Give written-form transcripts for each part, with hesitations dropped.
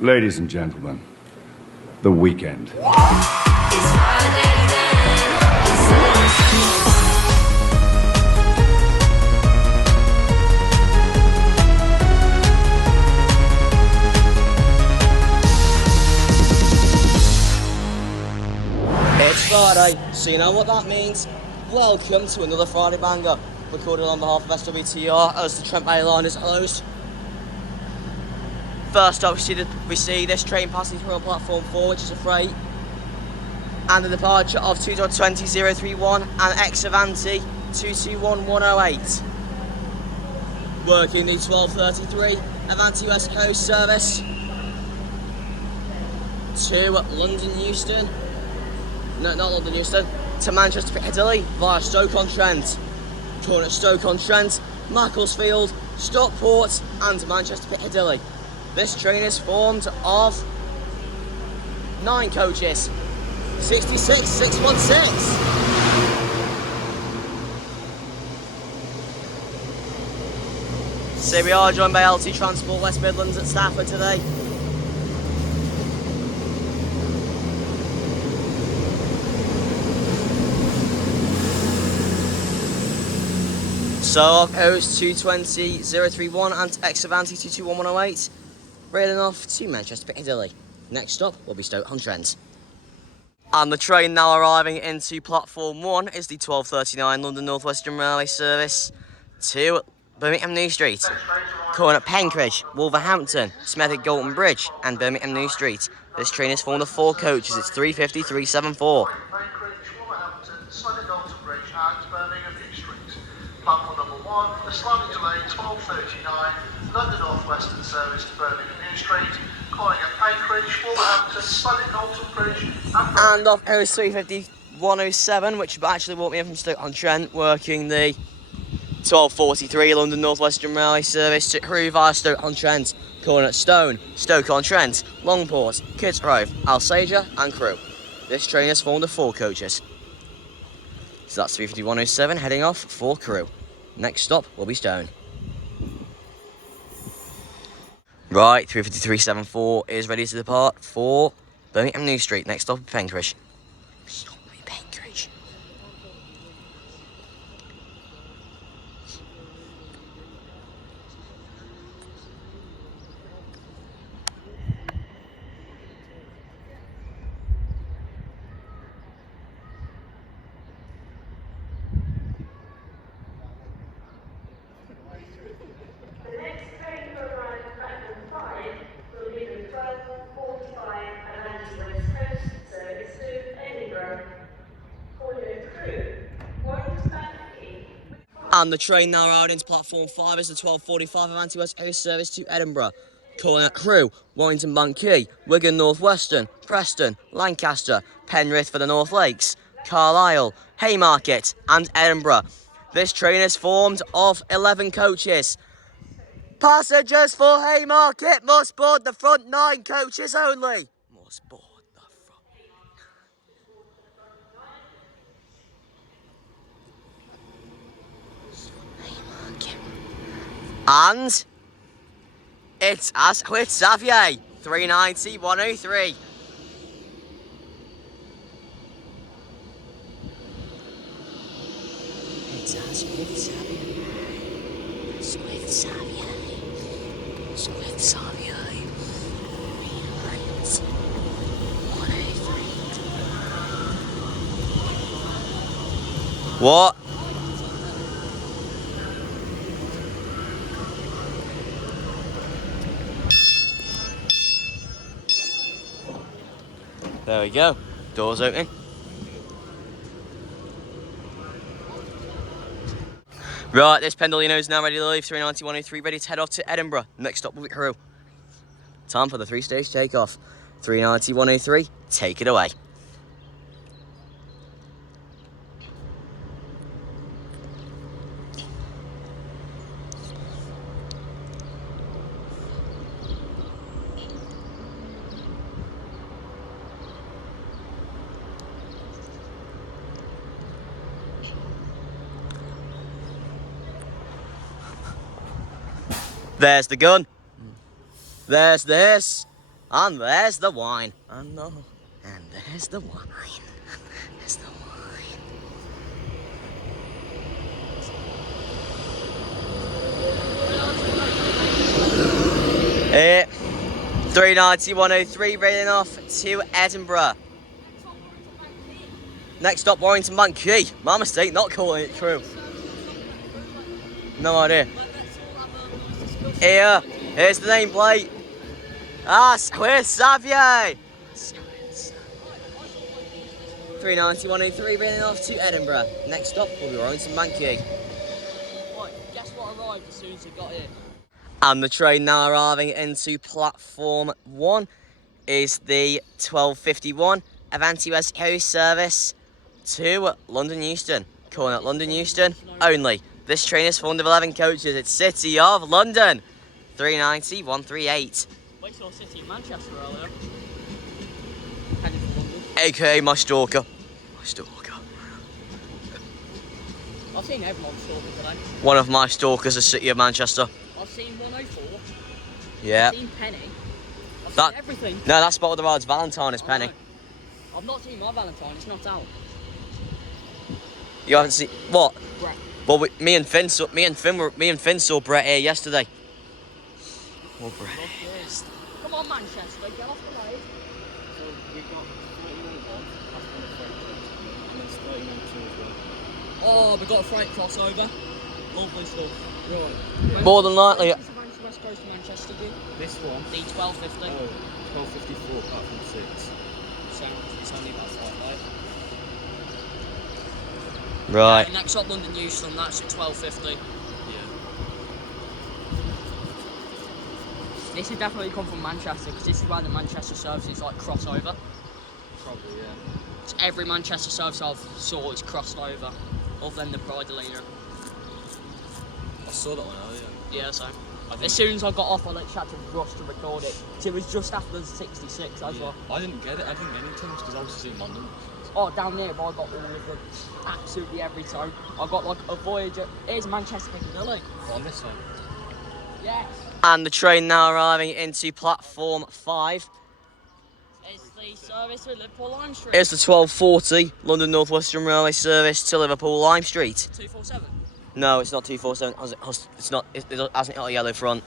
Ladies and gentlemen, the weekend. It's Friday, so you know what that means. Welcome to another Friday banger, recorded on behalf of SWTR as the Trent Leland is host. First up, we see this train passing through on platform 4, which is a freight, and the departure of 2.20031 and ex-Avanti 221108. Working the 1233 Avanti West Coast service to London Euston. No, not London Euston, to Manchester Piccadilly via Stoke-on-Trent. Calling at Stoke-on-Trent, Macclesfield, Stockport and Manchester Piccadilly. This train is formed of 9 coaches, 616. So we are joined by LT Transport West Midlands at Stafford today. So our coast 220.031 and ex-Avanti 221108. Railing off to Manchester Piccadilly. Next stop will be Stoke-on-Trent. And the train now arriving into platform 1 is the 1239 London North Western Railway service to Birmingham New Street. Calling at Penkridge, Wolverhampton, Smethwick Golden Bridge and Birmingham New Street. This train is formed of 4 coaches, it's 350-374. Platform number 1, the slightly delayed 1239 London North Western service to Birmingham New Street, calling at Penkridge, Wolverhampton, Smethwick Golden Bridge and off goes 350-107, which actually brought me in from Stoke-on-Trent, working the 1243 London North Western Railway service to Crewe via Stoke-on-Trent, calling at Stone, Stoke-on-Trent, Longport, Kidsgrove, Alsager and Crewe. This train is formed of 4 coaches. So that's 350-107 heading off for Crewe. Next stop will be Stone. Right, 350-374 is ready to depart for Birmingham New Street. Next stop will be Penkridge. And the train now out into platform 5 is the 1245 Avanti West Coast service to Edinburgh. Calling at Crewe, Warrington Banquet, Wigan North Western, Preston, Lancaster, Penrith for the North Lakes, Carlisle, Haymarket and Edinburgh. This train is formed of 11 coaches. Passengers for Haymarket must board the front 9 coaches only. Must board the front. Haymarket. And it's Asquith Xavier, 390-103. It's Asquith Xavier. Asquith Xavier. Asquith Xavier. 103. What? There we go. Doors open. Right, this Pendolino is now ready to leave. 390-103, ready to head off to Edinburgh. Next stop will be Crewe. Time for the 3-stage takeoff. 390-103, take it away. There's the gun. There's this. And there's the wine. And there's the wine. There's the wine. 390, 103, railing off to Edinburgh. Next up, Warrington Bank Key. My mistake, not calling it true. No idea. Here's the nameplate. Where's Xavier? 390, 103, railing off to Edinburgh. Next up will be Warrington Bank Key. Right, guess what arrived as soon as we got here? And the train now arriving into platform 1 is the 1251 Avanti West Coast service to London Euston. Calling at London Euston only. This train is formed of 11 coaches. It's City of London. 390, 138. We saw City of Manchester earlier. Heading for London. AKA my stalker. My stalker. I've seen everyone's stalker today. One of my stalkers is City of Manchester. I've seen 104. Yeah. I've seen Penny. I've That- seen everything. No, that's Spot of the Rods. Valentine is I Penny. know. I've not seen my Valentine, it's not out. You haven't seen what? Brett. Well, me and Finn saw Brett here yesterday. Oh, Brett. Come on, Manchester, get off the road. So we got 31 that's one of the freight trucks, and there's 39 2 as well. Oh, we got a freight crossover. Lovely stuff. Right. More than likely. West Coast to Manchester, do? This one, The 1250. oh, 1254 apart from 6. So it's only about 5 days. Right. Next up, London Euston, that's at 1250. Yeah. This would definitely come from Manchester because this is where the Manchester services like crossover. Probably, yeah. So every Manchester service I've saw is crossed over, other than the Bridalina. I saw that one earlier. Yeah, so. As soon as I got off, I like chat to Russ to record it. So it was just after the 66 as well. I didn't get it. I didn't get any times because I was just in London. Oh, down there, I got all of them. Absolutely every time. I got like a Voyager. Here's Manchester Piccadilly. On this side. Yes. And the train now arriving into platform 5. It's the service to Liverpool Lime Street. It's the 1240 London North Western Railway service to Liverpool Lime Street. 247. No, it's not 247. It's not. It hasn't got a yellow front.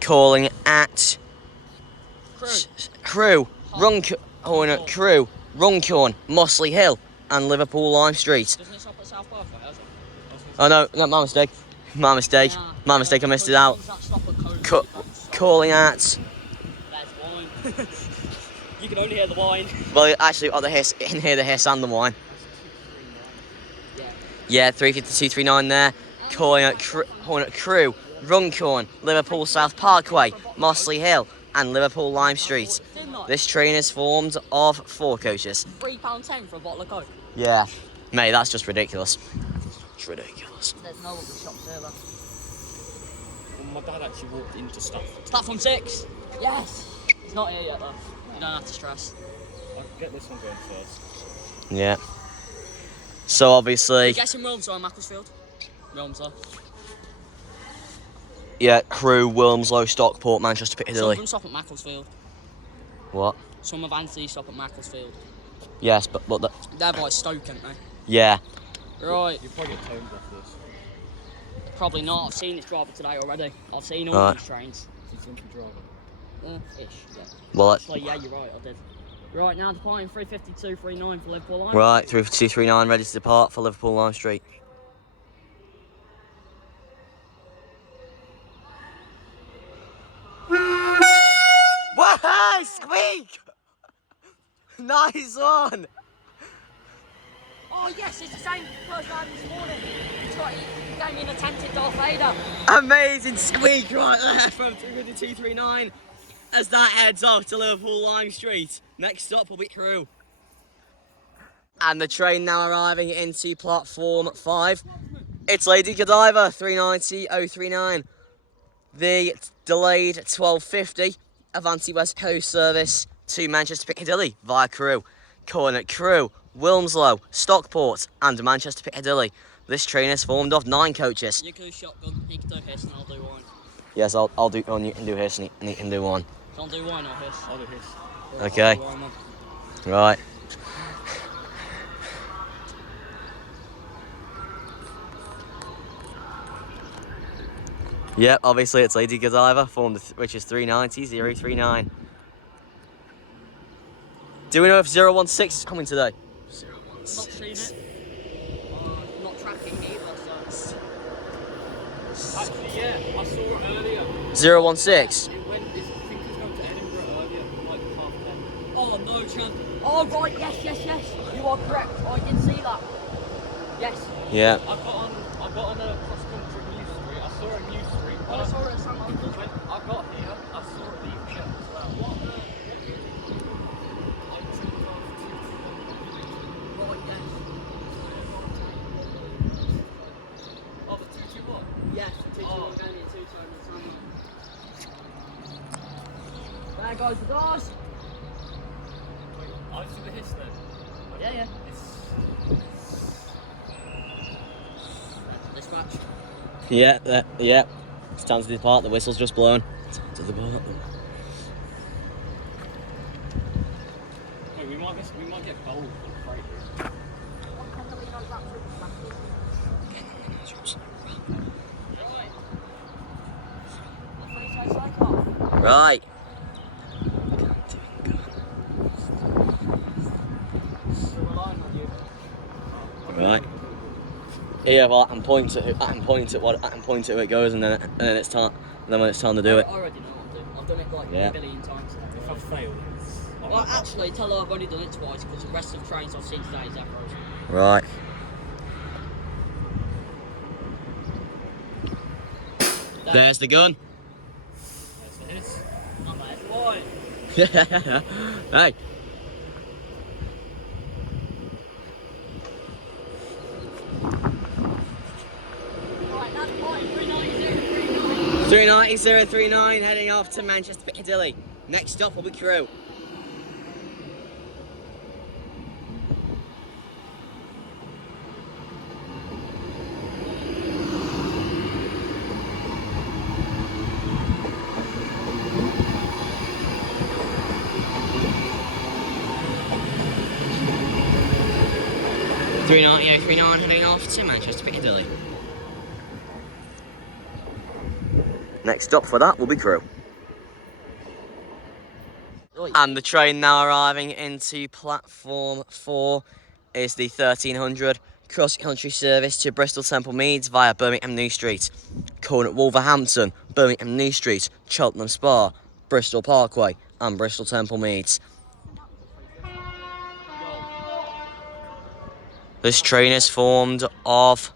Calling at Crew. Crew, Runcorn, Mossley Hill, and Liverpool Lime Street. Doesn't it stop at South Parkway, has it? Oh no, my mistake. My mistake. Nah. My mistake. I missed it out. That stop at Coventry, that's stop. Calling at. There's wine. You can only hear the wine. Well, actually, the hiss. You can hear the hiss and the wine. Yeah, 35239 there. Calling at Crew, Runcorn, Liverpool South Parkway, Mossley Hill, and Liverpool Lime Street. This train is formed of 4 coaches. £3.10 for a bottle of Coke. Yeah, mate, that's just ridiculous. It's ridiculous. There's no other shops here though. Well, my dad actually walked into Stafford. Platform 6. Yes. It's not here yet though. You don't have to stress. I'll get this one going first. Yeah. So obviously, Guessing Wilmslow and Macclesfield. Wilmslow. yeah, Crew, Wilmslow, Stockport, Manchester, Some of Piccadilly. them stop at Macclesfield. What? Some of Anthony stop at Macclesfield. Yes, but They're by Stoke, aren't they? yeah. Right. You probably get tones off this. Probably not. I've seen this driver today already. I've seen all Right. these trains. You think you drive it? Ish, yeah. Well, Actually, yeah, you're right, I did. Right, now departing 352.39 for Liverpool Line. right, 35239 ready to depart for Liverpool Lime Street. Whoa, squeak! Nice one! Oh yes, it's the same person I had this morning. He gave me an attempted Darth Vader. Amazing squeak right there from 35239 as that heads off to Liverpool Lime Street. Next stop will be Crew. And the train now arriving into platform 5. It's Lady Godiva 390.039. The delayed 1250 Avanti West Coast service to Manchester Piccadilly via Crew. Calling at Crew, Wilmslow, Stockport, and Manchester Piccadilly. This train is formed of 9 coaches. You can do shotgun, he can do hiss, and I'll do wine. Yes, I'll do one, you can do hiss, and he can do one. Don't do one or hiss. I'll do hiss. Okay. Right. Yep, obviously it's Lady Godiva, formed which is 390-039. Do we know if 016 is coming today? Not seen it. Not tracking either, so. Actually, yeah, I saw it earlier. 016? It went, I think it's going to Edinburgh earlier, like 10:30. Oh, no chance. Oh, right, yes. You are correct. I did see that. Yes. Yeah. I got on a cross-country news street. I saw a news street. I saw it at St. Michael's. When I got here, I saw it leave here as well. Right, yes. Oh, the 221? Yes, the 221 going in 221 at St. Michael's. There goes the doors. I see the hiss then. Yeah. It's Dispatch. Yeah. It's time to depart, the whistle's just blown. Time to depart. Wait, we might get gold for the freight. Right. Right. Yeah, well, I can point at who it goes, and then it's time. And then when it's time to do it. I already know what I'm doing. I've done it like Yeah. a billion times. If I fail, it's... Well, actually, tell her I've only done it twice because the rest of trains I've seen today is Zephyrus. Right. There's the gun. There's the hiss. I'm like, boy. Hey. Right, that's point 390. 390-039 heading off to Manchester Piccadilly. Next stop will be Crewe. Three 039 heading off to Manchester Piccadilly. Next stop for that will be Crewe. And the train now arriving into platform 4 is the 1300 cross-country service to Bristol Temple Meads via Birmingham New Street, calling at Wolverhampton, Birmingham New Street, Cheltenham Spa, Bristol Parkway and Bristol Temple Meads. This train is formed of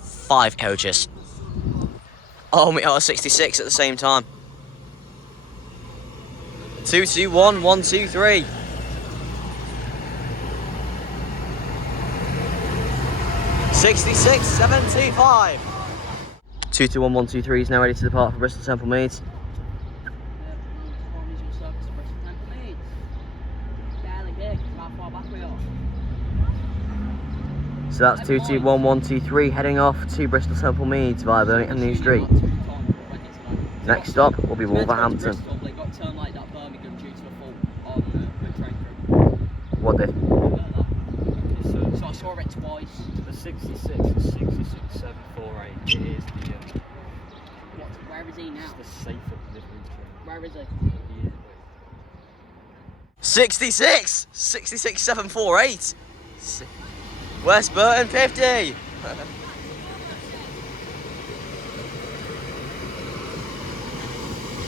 5 coaches. Oh, we are 66 at the same time. 221 123. 66 75. 221 123 is now ready to depart for Bristol Temple Meads. So that's 221 123 heading off to Bristol Temple Meads via Birmingham New Street. Next stop will be Wolverhampton. They got turned like that Birmingham due to a fault on the train crew. What did? So I saw it twice. The 66 and 66748 it is the... Where is he now? It's the safer delivery train. Where is he? Yeah. 66! 66 748. West Burton 50.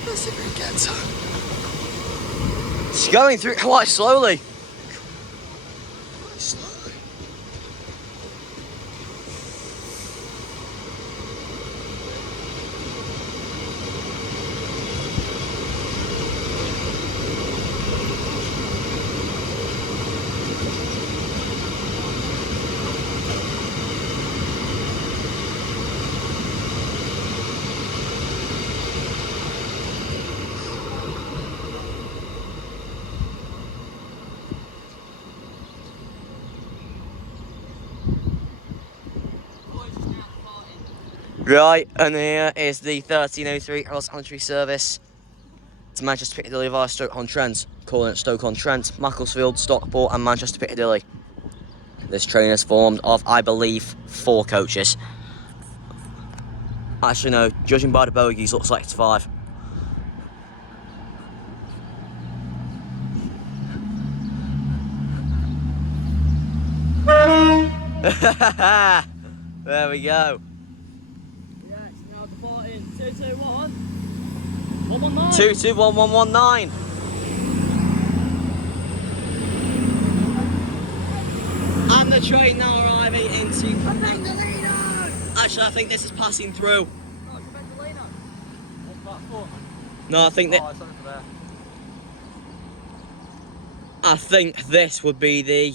Let's see if we can get to. It's going through quite slowly. Right, and here is the 1303 Ross Country service to Manchester Piccadilly via Stoke-on-Trent, calling at Stoke-on-Trent, Macclesfield, Stockport and Manchester Piccadilly. This train is formed of, I believe, 4 coaches. Actually no, judging by the bogies, looks like it's 5. There we go. Yeah, it's now departing 221 119. 221119. And the train now arriving into Pendolino. Actually, I think this is passing through. Oh, it's Pendolino. On platform. No, I think that. Oh, it's over there. I think this would be the.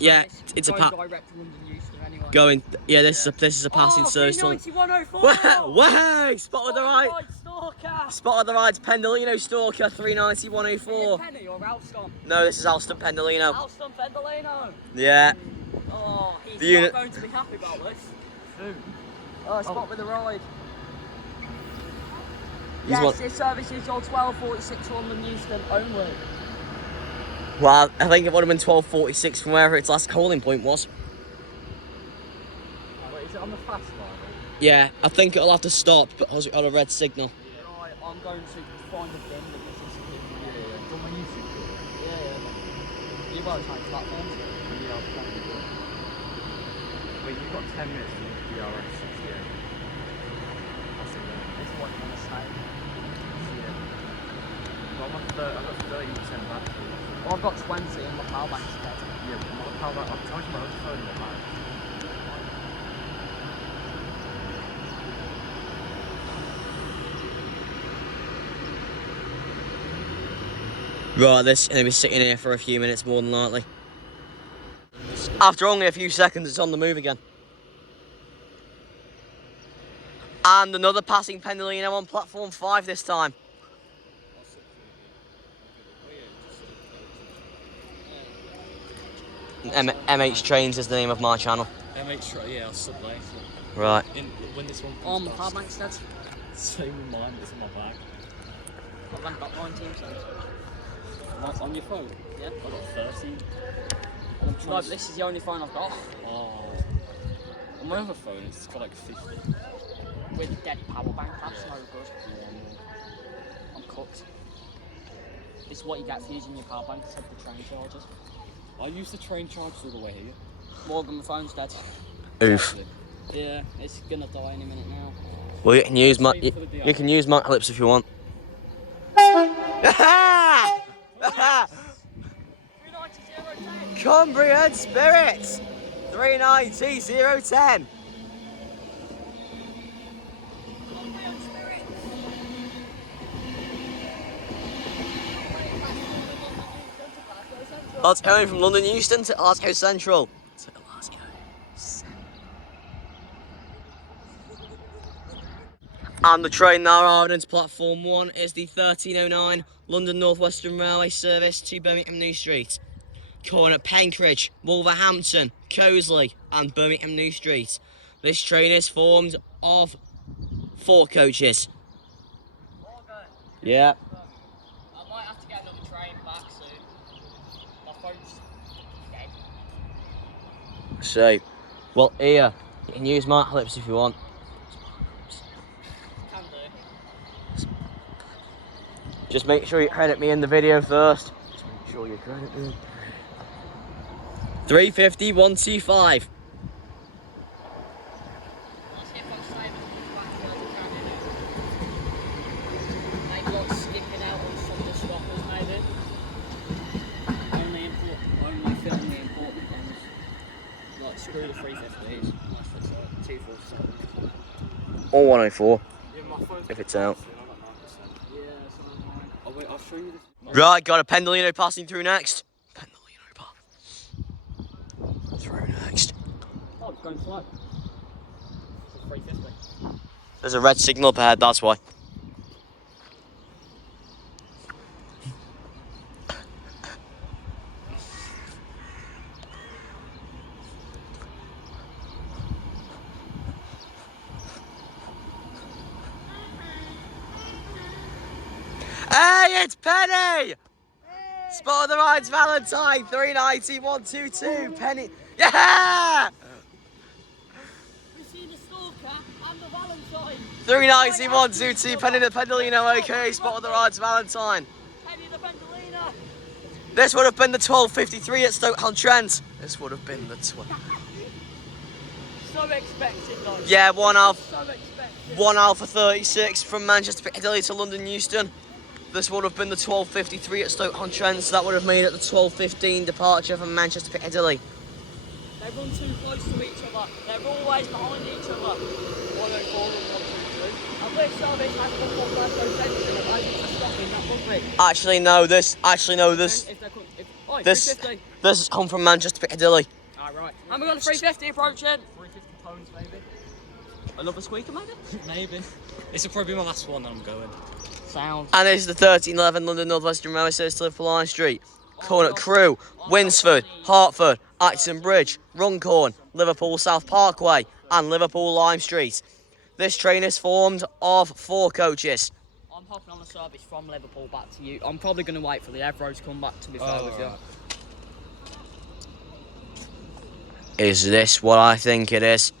Yeah, it's a going pa- direct to London Euston anyway. going. Yeah, this is a passing service. 390-104. Way! Spotted the right. Stalker. Spotted the right. Pendolino Stalker 390-104. Penny or Alston? No, this is Alston Pendolino. Alston Pendolino. Yeah. Oh, he's The unit- not going to be happy about this. Oh, spot with the ride. He's Yes, what- this service is your 1246 London Euston only. Well, I think it would have been 12:46 from wherever its last calling point was. Wait, is it on the fast line? Yeah, I think it'll have to stop because it got a red signal. Right, I'm going to find a bin that this is Yeah. Do you want my YouTube video? Yeah. You won't change platforms. Yeah, I'll probably do it. Wait, you've got 10 minutes to make the DRS 68. That's it then. It's what you want to say. Yeah. Well, I've got 30% battery. Well, I've got 20 and my power bank's dead. Yeah, but how about I'm charging my other phone in the bag. Right, this is going to be sitting here for a few minutes more than likely. After only a few seconds, it's on the move again. And another passing Pendolino on platform 5 this time. MH Trains is the name of my channel. MH, yeah, I'll sub later. Right. When this one Oh, my power bank's dead. Same with mine, it's in my bag. I've only got 19 cents. What's on your phone? Yeah. I've got 13. No, but this is the only phone I've got. Oh. On my other phone, it's got like 50. With a dead power bank, that's no good. I'm cooked. This is what you get for using your power bank instead of the train chargers. I use the train charger all the way here. Morgan, my phone's dead. Oof. Yeah, it's gonna die any minute now. Well, you can use my clips if you want. 390-010. Cumbrian Spirits 390-010. That's going from London Euston to Glasgow Central. And the train now arriving into platform 1 is the 1309 London North Western Railway service to Birmingham New Street. Calling at Penkridge, Wolverhampton, Cosley and Birmingham New Street. This train is formed of 4 coaches. Yeah. I might have to get another train back soon. My phone's dead. So, well here, you can use my clips if you want. Can do. Just make sure you credit me in the video first. Just make sure you credit me. 350, 125. Let's see if I'm saving back to the train. Maybe like skipping out on some of the stoppers, maybe. Only film the important ones. Like screw the 350s. Unless it's 247. Or 104, Yeah, my phone's if it's out. I got 9%. Yeah, so am mine. Oh wait, I'll show you this. Right, got a Pendolino passing through next. Pendolino pass. Through next. Oh, it's going slow. It's a 350. There's a red signal up ahead, that's why. it! Penny! Spot of the rides, Valentine. 390, 122. Penny. Yeah! We've seen the stalker and the Valentine. 390, 122. Penny the Pendolino, okay. Spot of the rides, Valentine. Penny the Pendolino. This would have been the 12.53 at Stoke-on-Trent. This would have been the 12. So expected, though. Yeah, 1 Alpha. So expected. 1 Alpha 36 from Manchester Piccadilly to London Euston. This would have been the 12.53 at Stoke-on-Trent, so that would have made it the 12.15 departure from Manchester Piccadilly. They run too close to each other. They're always behind each other. 104 and 122. And this service has one more first century. I need to stop in that rugby. Actually, no, this has come from Manchester Piccadilly. Alright. And we've got a 350 approaching. 350 tones, maybe. Another squeaker, maybe? Maybe. This will probably be my last one that I'm going. Sound. And this is the 1311 London North Western Railway service to Liverpool Line Street. Cornet Crew, Winsford, Hertford, Acton Bridge, Runcorn, Liverpool South Parkway and Liverpool Lime Street. This train is formed of 4 coaches. I'm hopping on a service from Liverpool back to you. I'm probably going to wait for the Evro to come back, to be fair with you. Is this what I think it is?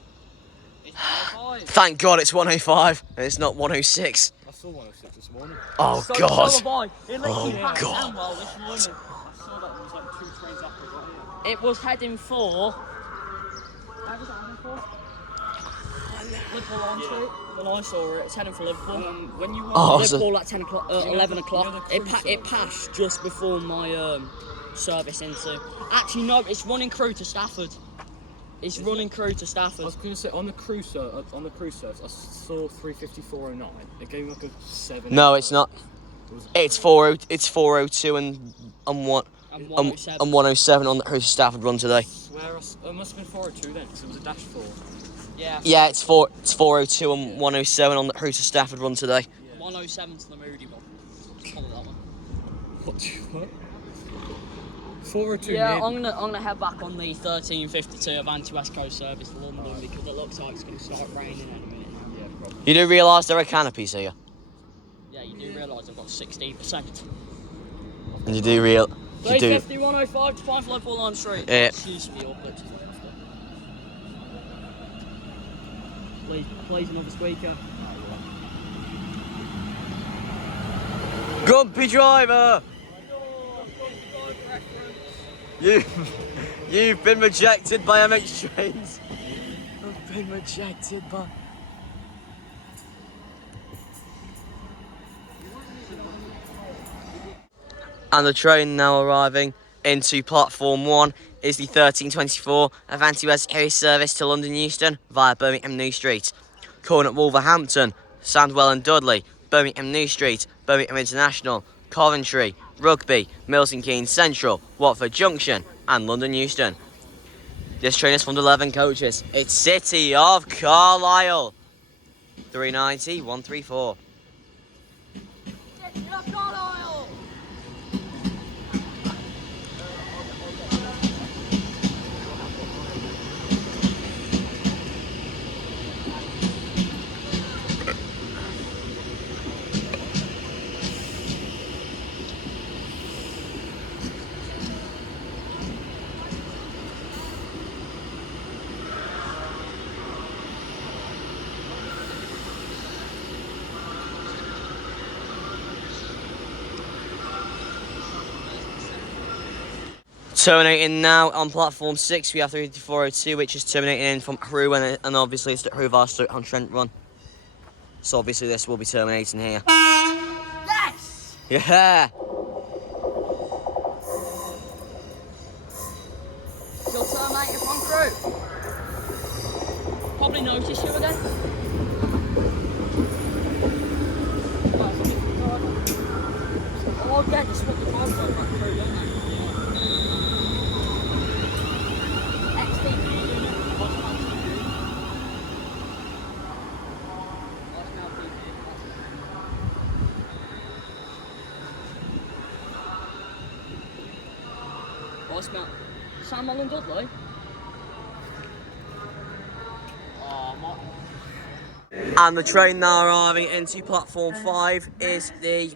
It's 105. Thank God it's 105 and it's not 106. I saw 106 this morning. Oh So God. have I. It literally Oh, passed God. Amwell this morning. I saw that there was like 2 trains after I got here. It was heading for... How was it heading for? Liverpool Line Street. When I saw it, it's heading for Liverpool. When you were Oh, Liverpool at 10 o'clock, 11 o'clock. you know the It crew passed just before my service into... Actually, no, it's running crew to Stafford. It's running crew to I Stafford. was going to say on the cruise service, I saw 354.09. It gave me like a 7. No, it's not. It's 402 and one And and 107 on the Cruise to Stafford run today. I swear it must have been 402 then, because it was a dash 4. Yeah. Yeah, it's 402 and 107 on the Cruise to Stafford run today. 107 to the Moody one. Follow that one. What? 402 Yeah, mid. I'm gonna head back on the 1352 Avanti West Coast service to London because it looks like it's gonna start raining in a minute now. Yeah, probably. You do realise there are canopies here? Yeah, you do realise I've got 16%. And you do real... You do... 350, 105 to find Liverpool Line Street. Yeah. Excuse me, your glitches. Please, another squeaker. Grumpy driver! You've been rejected by MH Trains. You've been rejected by... And the train now arriving into platform 1 is the 1324 Avanti West Area service to London Euston via Birmingham New Street. Cornet Wolverhampton, Sandwell and Dudley, Birmingham New Street, Birmingham International, Coventry, Rugby, Milton Keynes Central, Watford Junction and London Euston. This train is from 11 coaches. It's City of Carlisle. 390, 134. City of Carlisle! Terminating now on platform 6, we have 3402, which is terminating in from Crewe, and obviously it's the Crewe via Stoke-on-Trent run. So obviously this will be terminating here. Yes! Yeah! Still terminating from Crewe. Probably notice you again. Oh, again, just what the cars go back through, don't they? XTP unit. What's that? What's now PP? What's now? Sandwell and Dudley? Oh, my... And the train now arriving into platform 5 is the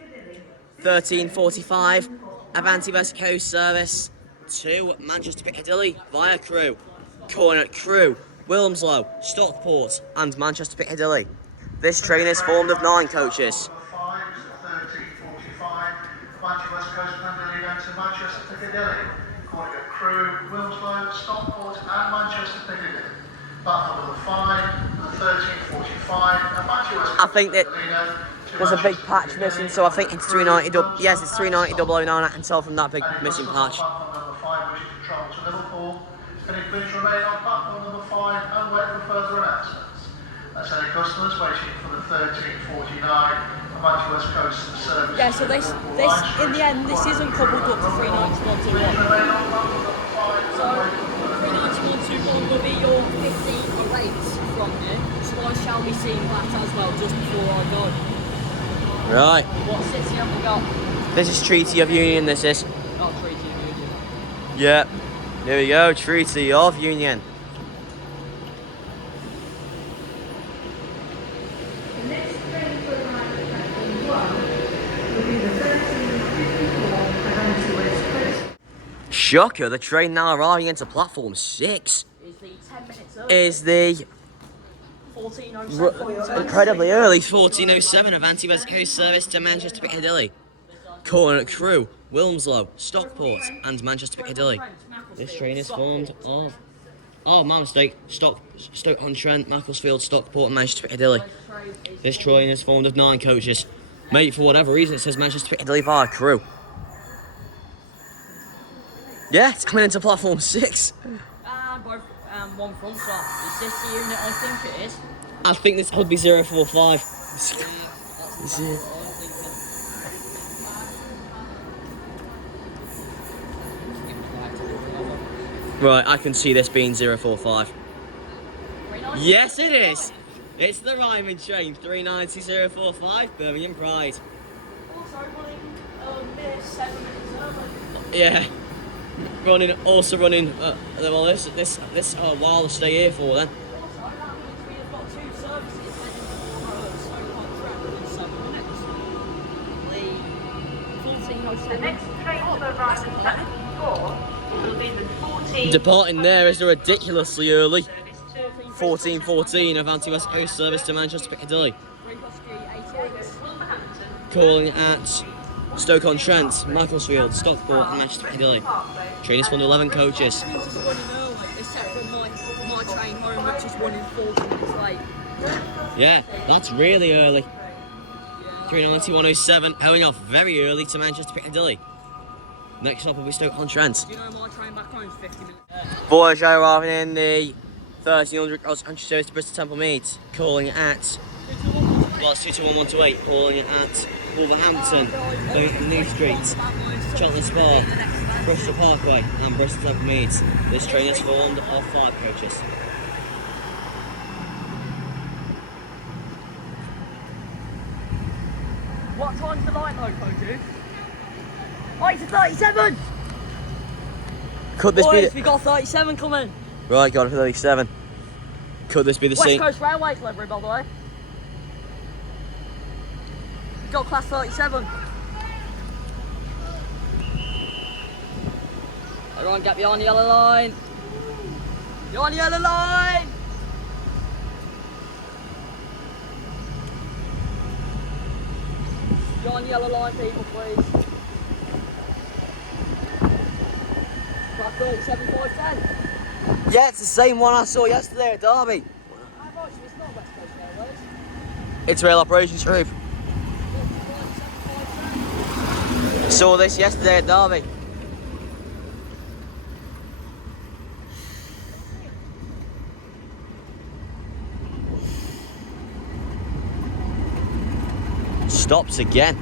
13:45, Avanti West Coast service to Manchester Piccadilly via Crewe, calling at Crewe, Wilmslow, Stockport and Manchester Piccadilly. This train is formed of 9 coaches. Number 5 is at 13:45. Avanti West Coast Piccadilly going to Manchester Piccadilly. Calling at Crewe, Wilmslow, Stockport and Manchester Piccadilly. Platform number 5 at 13:45. Avanti West Coast I think that there's a big patch missing, so I think it's 390. Yes, it's 390 009. I can tell from that big missing patch. Platform number 5 wishing to travel to Liverpool. Can you please remain on platform number 5 and wait for further announcements? That's any customers waiting for the 13:49 Avanti West Coast service. Yeah, so this in the end, this isn't coupled up to 39121. Remain on platform number 5 So 39121 will be your 50 rates from you. So I shall be seeing that as well just before I go. Right. What city have we got? This is Treaty of Union, this is. Not Treaty of Union. Yep. There we go, Treaty of Union. The next train to arrive at platform 1 will be the 13:54 Avanti West Coast. Shocker, the train now arriving into platform 6 Is the 10 minutes early? is the 14:07. incredibly early 14:07 Avanti West Coast service to Manchester Piccadilly. Calling at Crewe, Wilmslow, Stockport and Manchester Piccadilly. This train is formed of... Oh, my mistake. Stoke-on-Trent, Macclesfield, Stockport and Manchester Piccadilly. This train is formed of 9 coaches. Mate, for whatever reason, it says Manchester Piccadilly via Crewe. Yeah, it's coming into platform 6. And both one front stop. Is this the unit I think it is? I think this could be 045. Is it? Right, I can see this being 045. Yes, it is. It's the Ryman train, 390-045, Birmingham Pride. Also running near 7 minutes early. Yeah, also running. Well, this a while to stay here for then. Also, that means we have got 2 services heading for Stoke-on-Trent in 7 minutes. The 14:07. The next train to arrive at platform 4 will be the 14. Departing there is the ridiculously early Service to 14:14 Avanti West Coast service to Manchester Piccadilly. Wolverhampton. Calling at Stoke-on-Trent, Macclesfield, Stockport and Manchester Piccadilly. Train is full of 11 coaches. Trains is running early, except for my train home, which is running 40 minutes late. Yeah, that's really early. Yeah. 390-107, heading off very early to Manchester Piccadilly. Next stop will be Stoke-on-Trent. Do you know my train back home is 50 minutes? Voyager arriving in the 1300 cross-country service to Bristol Temple Mead. Calling at... Well, it's 221128, calling at Wolverhampton, Birmingham New Street, Cheltenham Spa, Bristol Parkway and Bristol Temple Mead. This train is formed of 5 coaches. What time's the line though, Koju? Oh, it's a 37! Could this Boys, be we got 37 coming. Right, got a 37. Could this be the West same? Coast Railways livery, by the way. Got class 37. Everyone get behind the yellow line. You're on the yellow line! You're on the yellow line, people, please. Class 37, 510. Yeah, it's the same one I saw yesterday at Derby. How much? It's not West Coast Railways. It's Rail Operations Group. 37, Saw this yesterday at Derby. Stops again.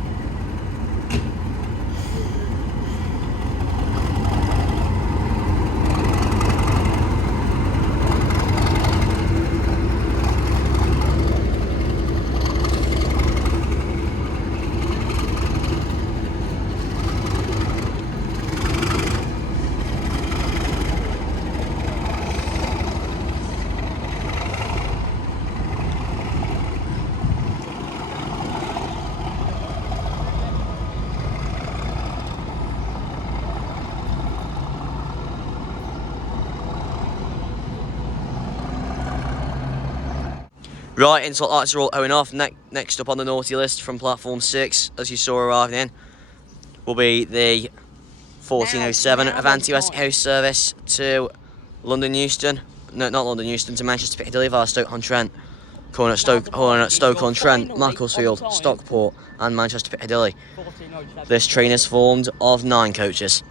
Right, insult lights are all going off. Next up on the naughty list from platform 6, as you saw arriving in, will be the 1407 Avanti West House service to London Euston. No, not London Euston, to Manchester Piccadilly via Stoke-on-Trent. Calling at Stoke-on-Trent, Macclesfield, Stockport and Manchester Piccadilly. 1407. This train is formed of 9 coaches.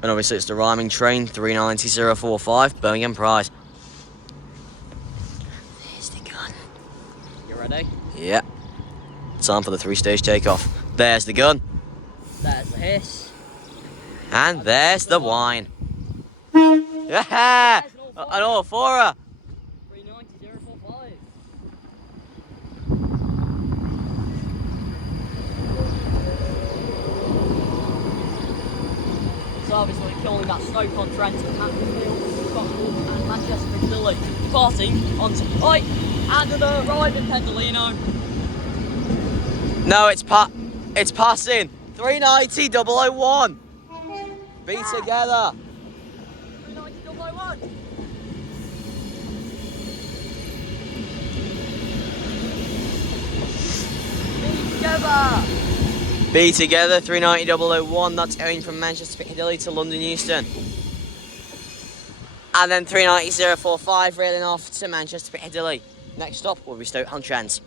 And obviously it's the rhyming train 390045 Birmingham Pride. There's the gun. You ready? Yeah. Time for the 3-stage takeoff. There's the gun. There's the hiss. And there's the wine. Yeah! An all for her. 390045. So obviously calling that Stoke-on-Trent, Macclesfield, Stockport and Manchester Piccadilly. Departing onto right and the arriving Pendolino. No, it's passing. 390-001. Be together. 390-001. Be together. Be together, 390-001. That's going from Manchester Piccadilly to London Euston. And then 390-045 railing off to Manchester Piccadilly. Next stop will be Stoke-on-Trent.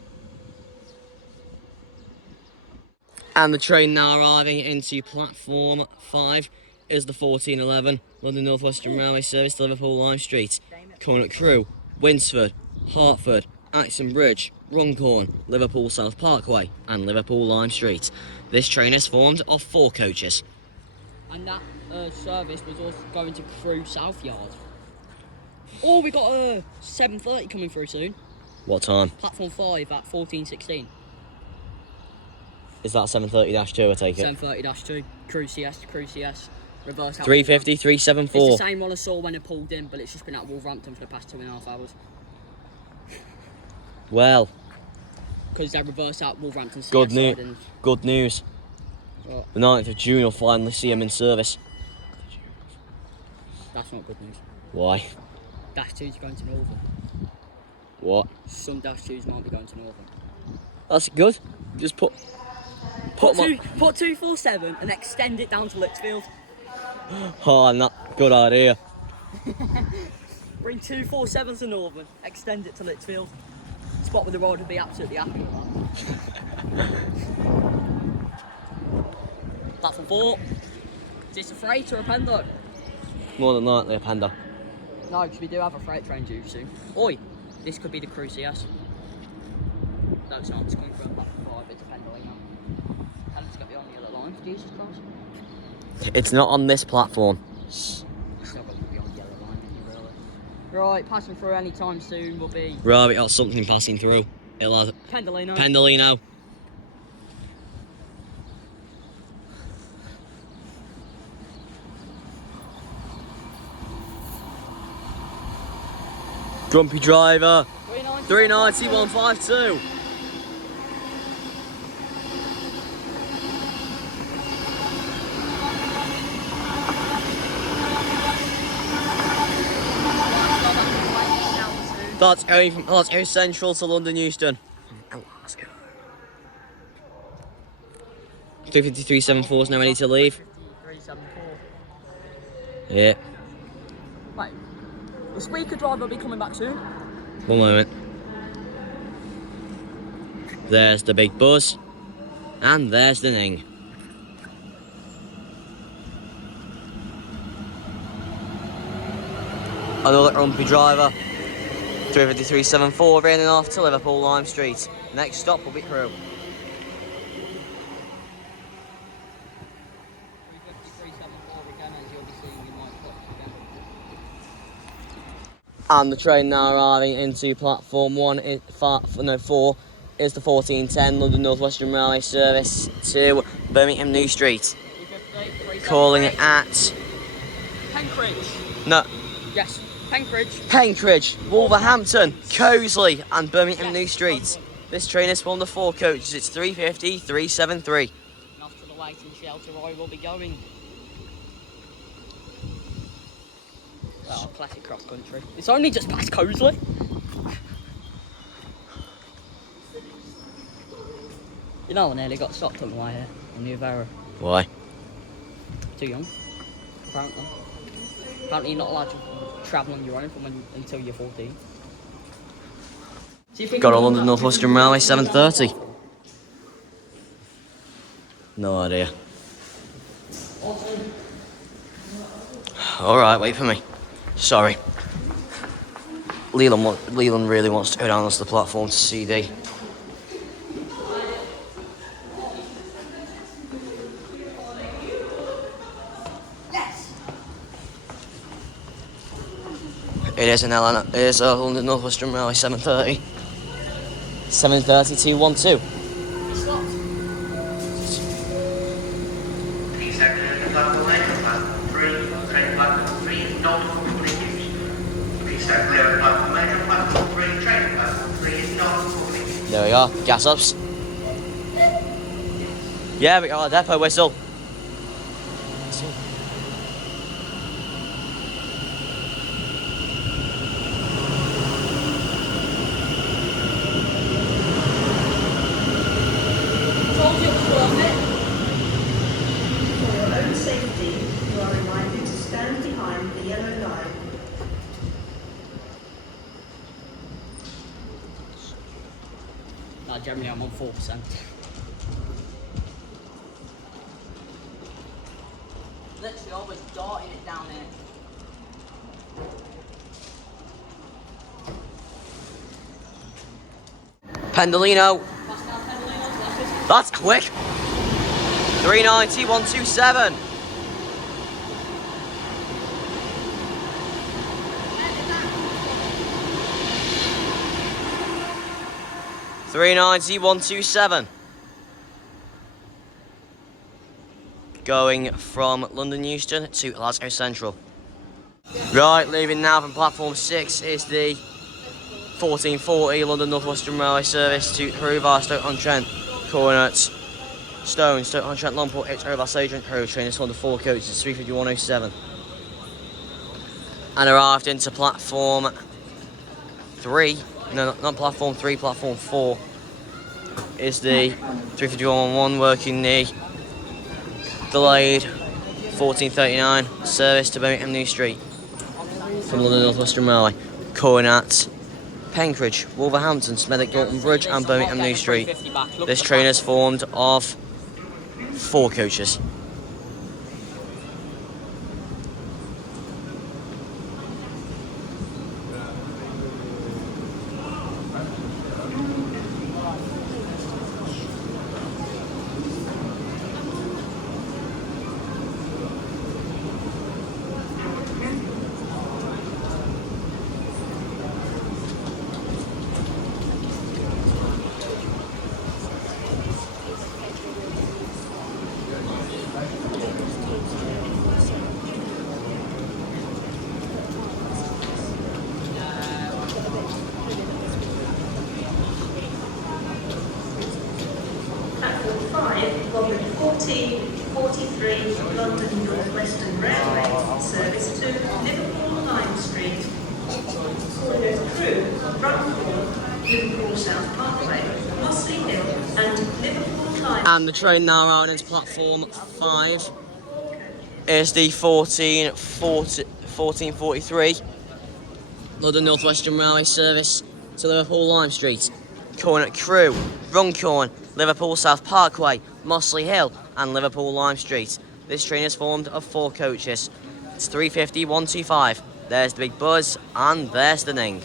And the train now arriving into platform 5 is the 1411 London North Western Railway service to Liverpool Lime Street. Calling at Crewe, Winsford, Hertford, Axon Bridge, Runcorn, Liverpool South Parkway and Liverpool Lime Street. This train is formed of 4 coaches. And that service was also going to Crewe South Yard. Oh, we got 7:30 coming through soon. What time? Platform 5 at 14:16. Is that 7:30-2, I take it? 7:30-2. Crewe CS, Crewe CS. Reverse out. 350, It's 374. the same one I saw when it pulled in, but it's just been at Wolverhampton for the past 2.5 hours. Well, Because they reverse out Wolverhampton CS good, side and good news. What? The 9th of June, you'll finally see him in service. that's not good news. Why? Dash 2's going to Northern. What? Some Dash 2's might be going to Northern. That's good. Just put Put my... 247 and extend it down to Lichfield. Oh, not good idea. Bring 247 to Northern, extend it to Lichfield. Spot with the road would be absolutely happy with that. Platform 4. Is this a freight or a Pendo? More than likely a panda. No, because we do have a freight train due soon. Oi, this could be the Crewe CS. No, it's not. It's coming from platform 5. It's a Pendo now. Tell them to get me on the other line, for Jesus Christ. It's not on this platform. It's not going to be on the yellow line, really. Right, passing through any time soon will be Right, we got something passing through. It'll have Pendolino. Pendolino. Grumpy driver. 390 152. That's going from Glasgow Central to London Euston. Glasgow. 35374 is now ready to leave. 374. Yeah, Wait, the speaker driver will be coming back soon. one moment. There's the big buzz. And there's the ning. Another grumpy driver. 35374 raining off to Liverpool Lime Street. Next stop will be Crewe. 37374 again, as you'll be seeing in my clock again. And the train now arriving into platform 4 is the 1410 London North Western Railway service to Birmingham New Street. 350, Calling at Penkridge. no Yes, Penkridge. Penkridge, Wolverhampton, Cosley and Birmingham New Street. This train is formed of 4 coaches. It's 350 373. And off to the waiting shelter I will be going. Well, classic cross country. It's only just past Cosley. You know, I nearly got stopped on the way here on the Avera. Why? Too young, apparently. Apparently you're not allowed to travel on your own until you're 14. Got a London North Western Railway 7:30. No idea. Alright, wait for me. Sorry. Leland really wants to go down onto the platform to CD. It is a London North Western Railway 7:30. 7:30 212. Please have the platform 8 or platform 3. Train platform 3 is not formally used. Please have the platform 8 or platform 3. Train platform 3 is not formally used. There we are, gas ups. Yeah, we got a depot whistle. For your own safety, you are reminded to stand behind the yellow line. No, generally I'm on 4%. Literally always darting it down here. Pendolino. That's quick. 390 127. $390 127. Going from London Euston to Glasgow Central. Right, leaving now from platform 6 is the 1440 London North Western Railway service to Crewe via Stoke-on-Trent, Cornet, Stone, Stoke-on-Trent, Longport, H. Over Agent Crewe. Train is on the 4 coaches, 35107. And arrived into platform 3, no, not platform 3, platform 4 is the 35111 working the delayed 1439 service to Birmingham New Street from London North Western Railway, Cornet, Penkridge, Wolverhampton, Smethwick, Dalton Bridge and Birmingham New Street. This train is formed of 4 coaches. Platform 5 of the 1443 London North Western Railway service to Liverpool Lime Street, Cornet Crewe, Runcorn, Liverpool South Parkway, Mossley Hill and Liverpool Lime. And the train now out into platform 5 is the 1443 London North Western Railway service to Liverpool Lime Street, Cornet Crewe, Runcorn, Liverpool South Parkway, Mossley Hill and Liverpool Lime Street. This train is formed of 4 coaches. It's 350 125. There's the big buzz and there's the ning.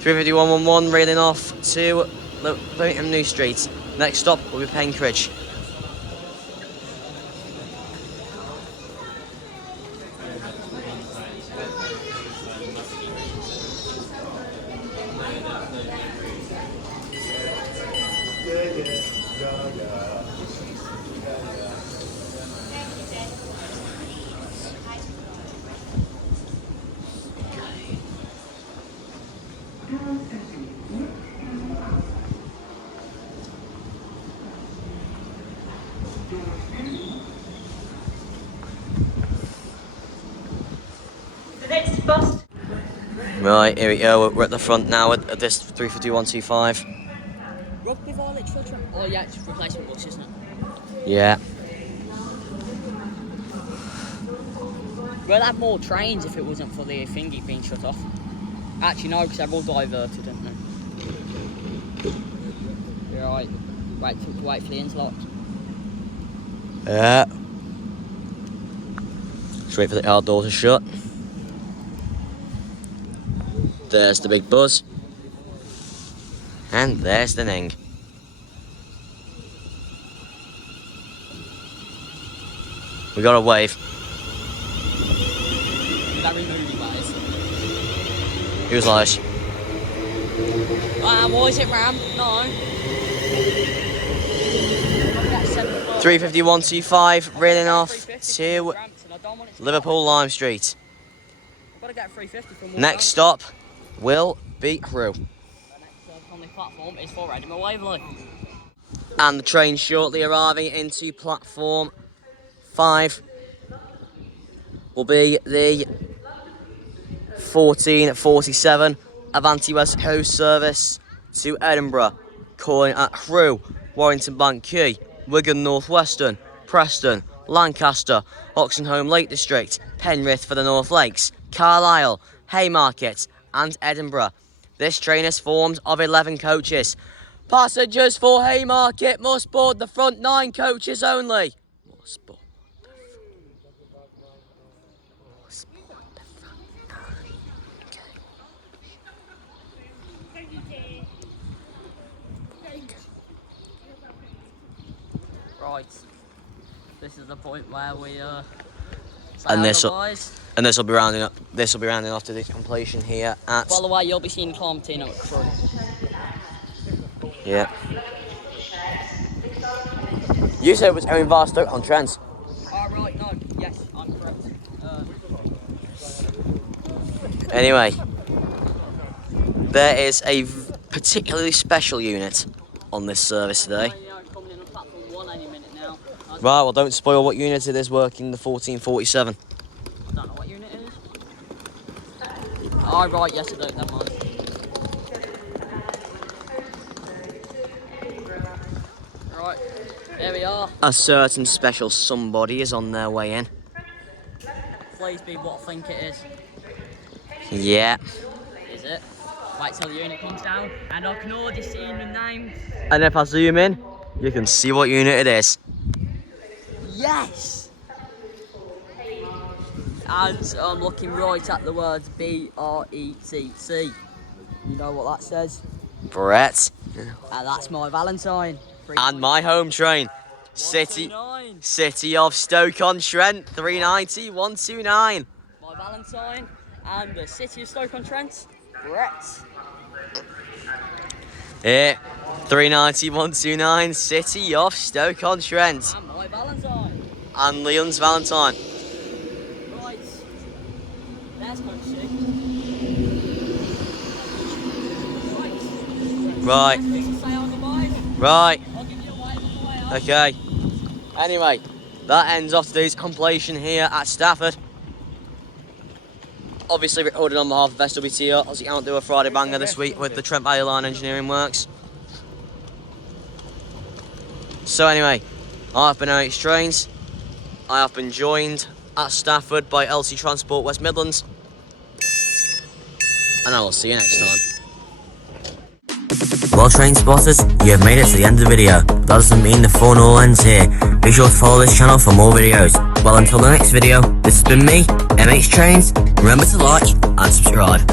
350 111 railing off to Birmingham New Street. Next stop will be Penkridge. The next bus. Right, here we go. We're at the front now at this 350 125. Rugby Violet Children. Oh yeah, it's replacement bus, isn't it? Yeah. We'll have more trains if it wasn't for the thingy being shut off. Actually, no, because they're all diverted, aren't they? You're right. Wait for the interlock. Yeah. Just wait for the car door to shut. There's the big buzz. And there's the ning. We got a wave. Very moody, guys. He was like, What is it, Ram? No. 35125, reeling off to Liverpool Lime Street. I've got to get 350 from Next stop will be Crewe. The next on the platform is for Edinburgh Waverley. And the train shortly arriving into platform 5 will be the 1447 Avanti West Coast service to Edinburgh, calling at Crewe, Warrington Bank Quay, Wigan North Western, Preston, Lancaster, Oxenholme Lake District, Penrith for the North Lakes, Carlisle, Haymarket and Edinburgh. This train is formed of 11 coaches. Passengers for Haymarket must board the front 9 coaches only. Must board the front 9. Right. This is the point where we say And this otherwise. And this will be rounding up. This will be rounding off to the completion here at. By the way, you'll be seeing Clementine at Crewe. Yeah. You said it was owned by Stoke-on-Trent. Oh, right, no. Yes, I'm correct. Anyway, there is a particularly special unit on this service today. Coming in on platform 1 any minute now. Right, well, don't spoil what unit it is working the 1447. I don't know what unit it is. Oh, right, yes, I don't. Never mind. Right, here we are. A certain special somebody is on their way in. Please be what I think it is. Yeah. Is it? Wait till the unit comes down, and I can already see the name. And if I zoom in, you can see what unit it is. Yes! And I'm looking right at the words B-R-E-T-T. You know what that says? Brett. And that's my Valentine. And my home train. City of Stoke-on-Trent, 390 129. My Valentine and the City of Stoke-on-Trent, Brett. Yeah, 390 129, City of Stoke-on-Trent. And my Valentine. And Leland's Valentine. Right. There's Coach C. Right. Anything to say on the bike? Right. I'll give you a wave on the way up. Okay. Anyway, that ends off today's compilation here at Stafford. Obviously recorded on behalf of SWTR, as you can't do a Friday banger this week with the Trent Valley Line Engineering Works. So anyway, I've been Eric's Trains. I have been joined at Stafford by LC Transport West Midlands. And I will see you next time. Well, train spotters, you have made it to the end of the video. That doesn't mean the fun all ends here. Be sure to follow this channel for more videos. Well, until the next video, this has been me, MH Trains. Remember to like and subscribe.